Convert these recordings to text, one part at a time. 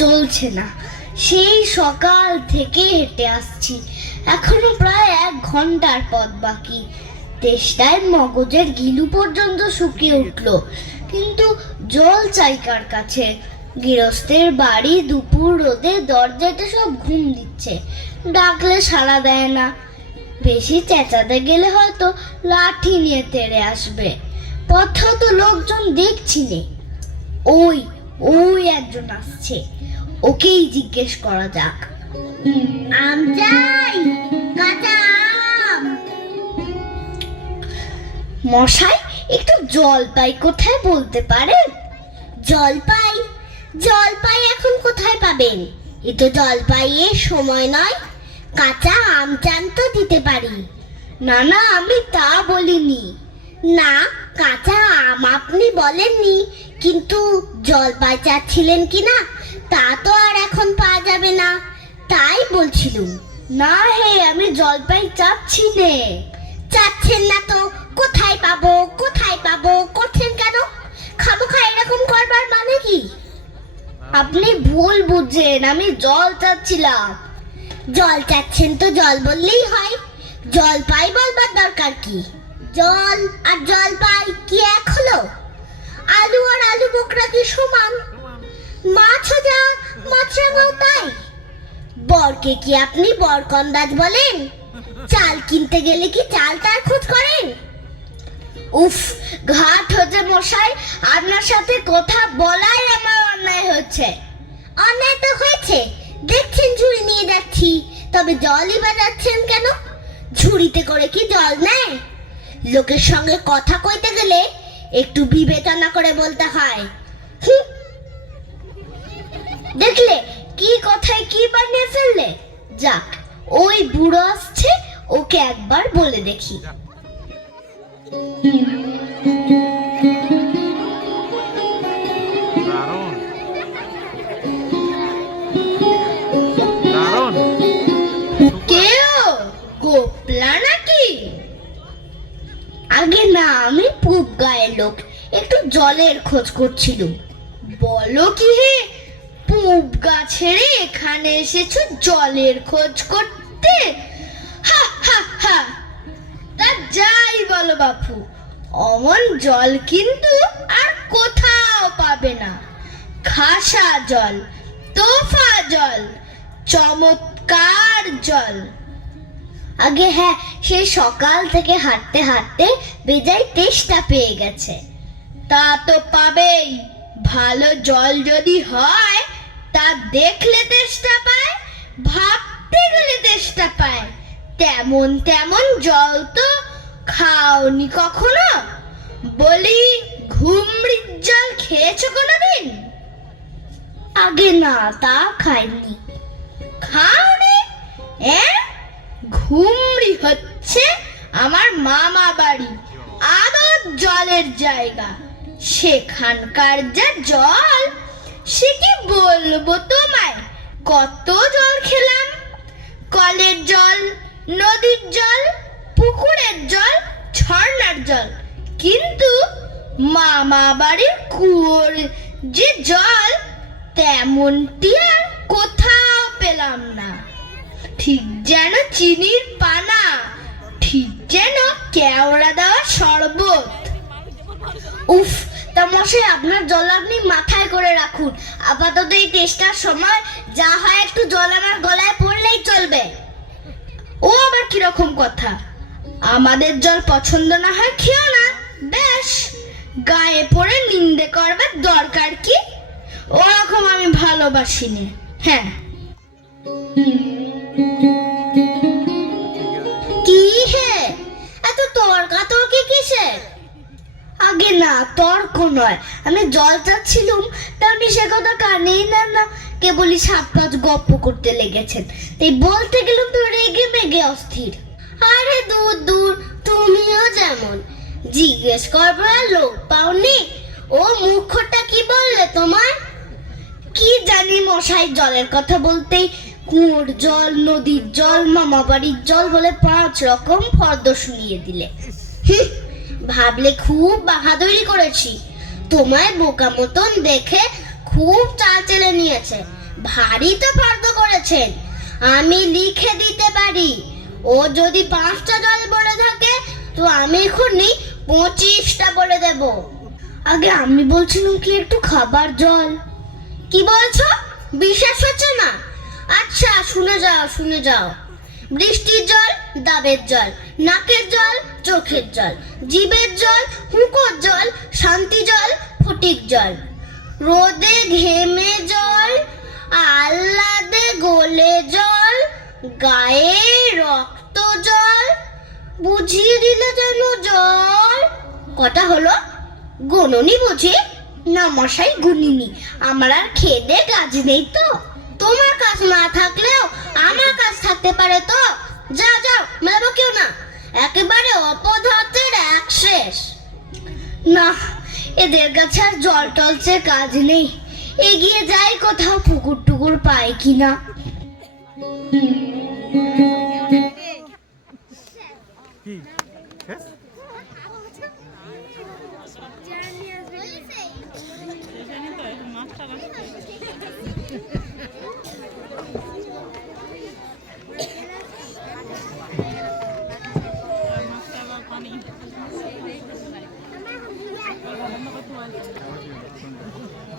চলছে না। সেই সকাল থেকে হেঁটে আসছি, এখনো প্রায় 1 ঘন্টার পথ বাকি। তেষ্টায় মগজের গিলু পর্যন্ত শুকিয়ে উঠলো, কিন্তু জল চাই কার কাছে? গৃহস্থের বাড়ি, দুপুর রোদে দরজাটা সব ঘুম দিচ্ছে, ডাকলে সাড়া দেয় না। বেশি চেঁচাতে গেলে হয়তো লাঠি নিয়ে তেড়ে আসবে। পথেও তো লোকজন দেখছি নে। ওই ওই একজন আসছে, ওকেই জিজ্ঞেস করা যাক। আম চাই, কাঁচা আম। মশাই, একটু জলপাই কোথায় বলতে পারেন? জলপাই? জলপাই এখন কোথায় পাবেন? এ তো জলপাইয়ের সময় নয়। কাঁচা আম চান তো দিতে পারি। না না, আমি তা বলিনি। না, কাঁচা আম আপনি বলেননি, কিন্তু জলপাই চাচ্ছিলেন কি না তা তো আর এখন পাওয়া যাবে না, তাই বলছিলুম। না হে, আমি জলপাই চাচ্ছি নে। চাচ্ছেন না তো কোথায় পাবো কোথায় পাবো করছেন কেন? খামোখা এরকম করবার মানে কি? আপনি ভুল বুঝছেন, আমি জল চাচ্ছিলাম। জল চাচ্ছেন তো জল বললেই হয়, জলপাই বলবার দরকার কি? জল আর জলপাই কি এক হলো? আলু আর আলু বোকরা কি সমান? মাছও যা মাছরাঙাও তাই। বরকে কি আপনি বরকন্দাজ বলেন? চাল কিনতে গেলে কি চাল তার খোঁজ করেন? উফ, ঘাট হচ্ছে মশাই, আপনার সাথে কথা বলাই আমার অন্যায় হচ্ছে। অন্যায় তো হয়েছে, দেখছেন ঝুড়ি নিয়ে যাচ্ছি, তবে জলই বাজাচ্ছেন কেন? ঝুড়িতে করে কি জল নেয়? লোকের সঙ্গে কথা কইতে গেলে একটু বিবেচনা করে বলতে হয়। দেখলে কি কথায় কি বানিয়ে ফেললে। যাক, ওই বুড়ো আসছে, ওকে একবার বলে দেখি। গোপলা নাকি? আগে না, আমি পূব গায়ের লোক, একটু জলের খোঁজ করছিলাম। বলো কি হে, পূব গা ছেড়ে এখানে এসেছো জলের খোঁজ করতে? হা হা হা। তা যাই বলো বাপু, অমন জল কিন্তু আর কোথাও পাবে না। খাসা জল, তোফা জল, চমৎকার জল। আগে হ্যাঁ, সে সকাল থেকে হাঁটতে হাঁটতে বেজায় তেষ্টা পেয়ে গেছে। তা তো পাবেই, ভালো জল যদি হয় তা দেখলে তেষ্টা পায়, ভাবতে গেলে তেষ্টা পায়। তেমন তেমন জল তো খাওনি কখনো? বলি, ঘুমড়ির জল খেয়েছো কোনোদিন? আগে না, তা খাইনি। খাওনি? ঘুমড়ি হচ্ছে আমার মামা বাড়ি, আদর জলের জায়গা। সেখানকার যা জল, সে কি বলবো তোমায়। কত জল খেলাম, কলের জল, নদীর জল, পুকুরের জল, ঝর্ণার জল, কিন্তু মামা বাড়ির কুয়োর যে জল, তেমনটি আর কোথাও পেলাম না। ঠিক যেন চিনির পানা, ঠিক যেন কেওড়া দেওয়া শরবত। উফ, তা মশাই, আপনার জল আপনি মাথায় করে রাখুন। আপাতত এই তেষ্টার সময় যা হয় একটু জল আমার গলায় পড়লেই চলবে। ও আবার কিরকম কথা? আমাদের জল পছন্দ না হয় খেও না, বেশ। গায়ে পড়ে নিন্দে করবার দরকার কি? ওরকম আমি ভালোবাসি নে। হ্যাঁ, কি হে, এত তর্কাতর্কি কিসের? আগে না, তর্ক নয়, আমি জল চাচ্ছিলুম, তা আপনি সে কথা কানেই নেন না, কেবলই 7-5 গপ্প করতে লেগেছেন। তাই বলতে গেলাম তো রেগে মেগে অস্থির। আরে দূর দূর, তুমিও যেমন। জিজ্ঞেস করবার লোক পাওনি? ও মুখটা কি বললে তোমার? কি জানি মশাই, জলের কথা বলতেই কুয়োর জল, নদীর জল, মামা বাড়ির জল বলে 5 রকম ফর্দ শুনিয়ে দিলে। ভাবলে খুব বাহাদুরি করেছি। তোমায় বোকা মতন দেখে খুব চাল চেলে নিয়েছে। ভারী তো ফর্দ করেছেন, আমি লিখে দিতে পারি। ও যদি 5টা জল বলে থাকে তো আমি এখনই 25টা বলে দেব। আগে আমি বলছিলাম কি একটু খাবার জল। কি বলছো? বিশ্বাস হচ্ছে না? আচ্ছা শুনে যাও, শুনে যাও। বৃষ্টির জল ডাবের জল, নাকের জল চোখের জল, জিভের জল হুঁকোর জল, শান্তি জল ফটিক জল, রোদে ঘেমে জল, আহ্লাদে গোলে জল, গায়ে রক্ত জল, বুঝিয়ে দিলে যেন জল। কটা হলো? গুনুনি বুঝি? না মশাই গুনিনি, আমার আর খেদে কাজ নেই তো। তোমার কাজ না থাকলেও আমার কাজ থাকতে পারে তো। যাও যাও, মেলাবো কেউ না, একেবারে অপদার্থের এক শেষ। না, এদের কাছে আর জল টলছে কাজ নেই। এগিয়ে যাই কোথাও পুকুর টুকুর পাই কিনা।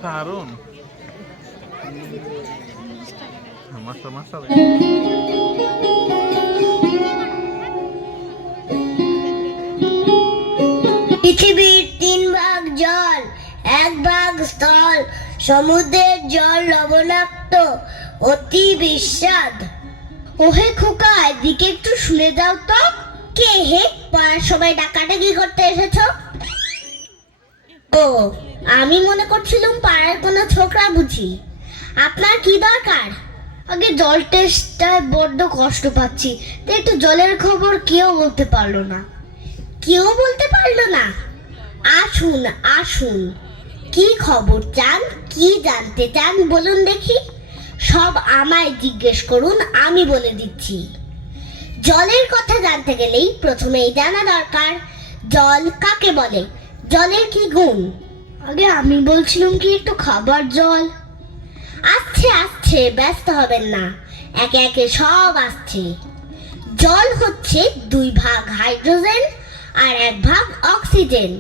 দারুণ মাস্টার মাস্টার পৃথিবীর 3 ভাগ জল, 1 ভাগ স্থল, সমুদ্রের জল লবণাক্ত, অতি বিস্বাদ। ওহে খোকা, এদিকে একটু শুনে যাও তো। কে হে? পাড়ার সবাই ডাকাডাকি করতে এসেছো? ও, আমি মনে করছিলাম পাড়ার কোনো ছোকরা বুঝি। আপনার কি দরকার? আগে জল টেস্টটায় বড্ড কষ্ট পাচ্ছি, তো একটু জলের খবর কেউ বলতে পারলো না। কেউ বলতে পারলো না? আসুন আসুন, কি খবর চান, কি জানতে চান বলুন দেখি। সব আমায় জিজ্ঞেস করুন, আমি বলে দিচ্ছি। জলের কথা জানতে গেলেই প্রথমেই জানা দরকার জল কাকে বলে, জলের কি গুণ। আগে আমি বলছিলাম কি একটু খাবার জল। আসছে আসছে, ব্যস্ত হবেন না, একে একে সব আসছে। জল হচ্ছে 2 ভাগ হাইড্রোজেন আর 1 ভাগ অক্সিজেন।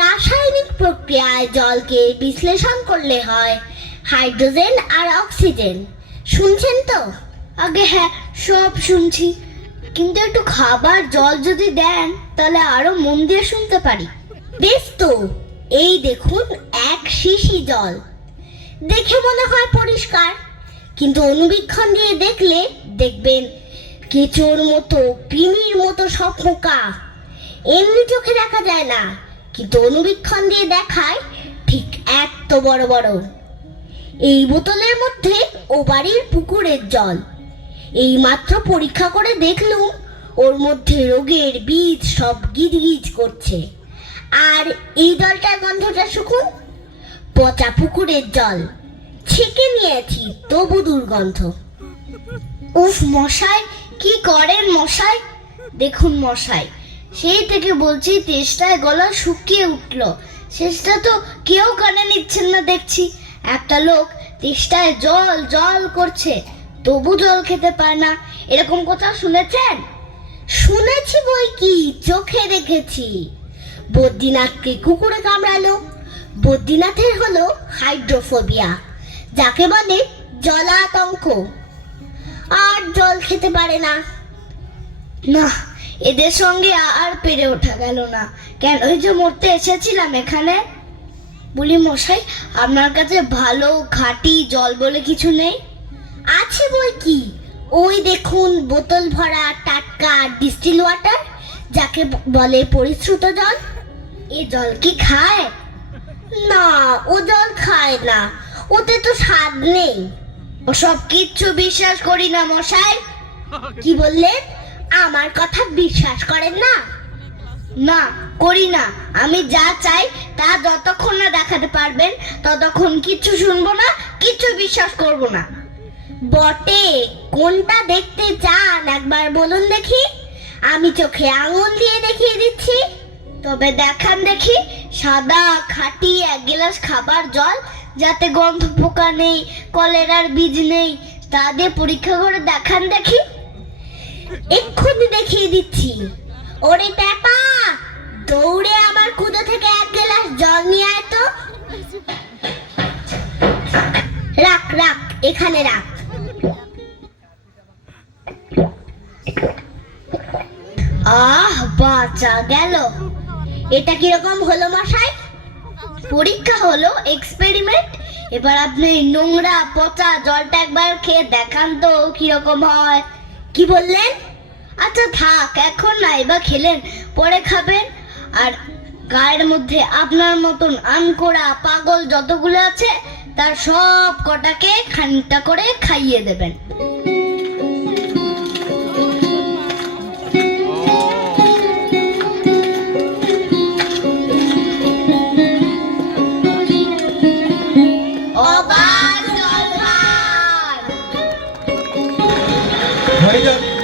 রাসায়নিক প্রক্রিয়ায় জলকে বিশ্লেষণ করলে হয় হাইড্রোজেন আর অক্সিজেন। শুনছেন তো? আগে হ্যাঁ, সব শুনছি, কিন্তু একটু খাবার জল যদি দেন তাহলে আরো মন দিয়ে শুনতে পারি। বেশ তো, এই দেখুন 1 শিশি জল। দেখে মনে হয় পরিষ্কার, কিন্তু অনুবীক্ষণ দিয়ে দেখলে দেখবেন কেঁচোর মতো, কৃমির মতো সব পোকা। এমনি চোখে দেখা যায় না, কিন্তু অনুবীক্ষণ দিয়ে দেখায় ঠিক এত বড় বড়। এই বোতলের মধ্যে ও বাড়ির পুকুরের জল। এই মাত্র পরীক্ষা করে দেখলুম ওর মধ্যে রোগের বীজ সব গিজগিজ করছে। আর এই জলটার গন্ধটা শুকুন, পচা পুকুরের জল। ছেঁকে নিয়েছি তবু দুর্গন্ধ। উফ মশাই, কি করেন মশাই? দেখুন মশাই, সেই থেকে বলছি তেষ্টায় গলা শুকিয়ে উঠল, শেষটা তো কেউ কানে নিচ্ছেন না দেখছি। একটা লোক তেষ্টায় জল জল করছে, তবু জল খেতে পায় না, এরকম কথা শুনেছেন? শুনেছি বই কি, চোখে দেখেছি। বদ্রীনাথকে কুকুরে কামড়ালো। বদ্রীনাথের হলো হাইড্রোফোবিয়া, যাকে বলে জলাতঙ্ক, আর জল খেতে পারে না। না, এদের সঙ্গে আর পেরে ওঠা গেল না। কেনই যে মরতে এসেছিলাম এখানে। বলি মশাই, আপনার কাছে ভালো খাঁটি জল বলে কিছু নেই? আছে বই কি, ওই দেখুন বোতল ভরা টাটকা ডিস্টিল ওয়াটার, যাকে বলে পরিশ্রুত জল। এ জল কি খায়? না, ও জল খায় না, ওতে তো স্বাদ নেই। ওসব কিচ্ছু বিশ্বাস করি না মশাই। কি বললেন? আমার কথা বিশ্বাস করেন না? না, করি না। আমি যা চাই তা যতক্ষণ না দেখাতে পারবেন ততক্ষণ কিচ্ছু শুনবো না, কিচ্ছু বিশ্বাস করব না। বটে, কোনটা দেখতে চান একবার বলুন দেখি, আমি চোখে আঙুল দিয়ে দেখিয়ে দিচ্ছি। তবে দেখান দেখি সাদা খাঁটি 1 গ্লাস খাবার জল, যাতে গন্ধ পোকা নেই, কলেরার বীজ নেই, তা দিয়ে পরীক্ষা করে দেখান দেখি। এক্ষুনি দেখিয়ে দিচ্ছি। ওরে পেপা, দৌড়ে আমার কুদো থেকে 1 গ্লাস জল নিয়ে আয় তো। রাখ রাখ, এখানে রাখ। আহ, বাঁচা গেল। এটা কিরকম হলো মশাই? পরীক্ষা হলো, এক্সপেরিমেন্ট। এবার আপনি নোংরা পচা জলটা একবার খেয়ে দেখান তো কিরকম হয়। কি বললেন? আচ্ছা থাক, এখন না, এবার খেলেন, পরে খাবেন। আর গায়ের মধ্যে আপনার মতন আনকোড়া পাগল যতগুলো আছে তার সব কটাকে খানিকটা করে খাইয়ে দেবেন। অবাক জলপান। ভাইজান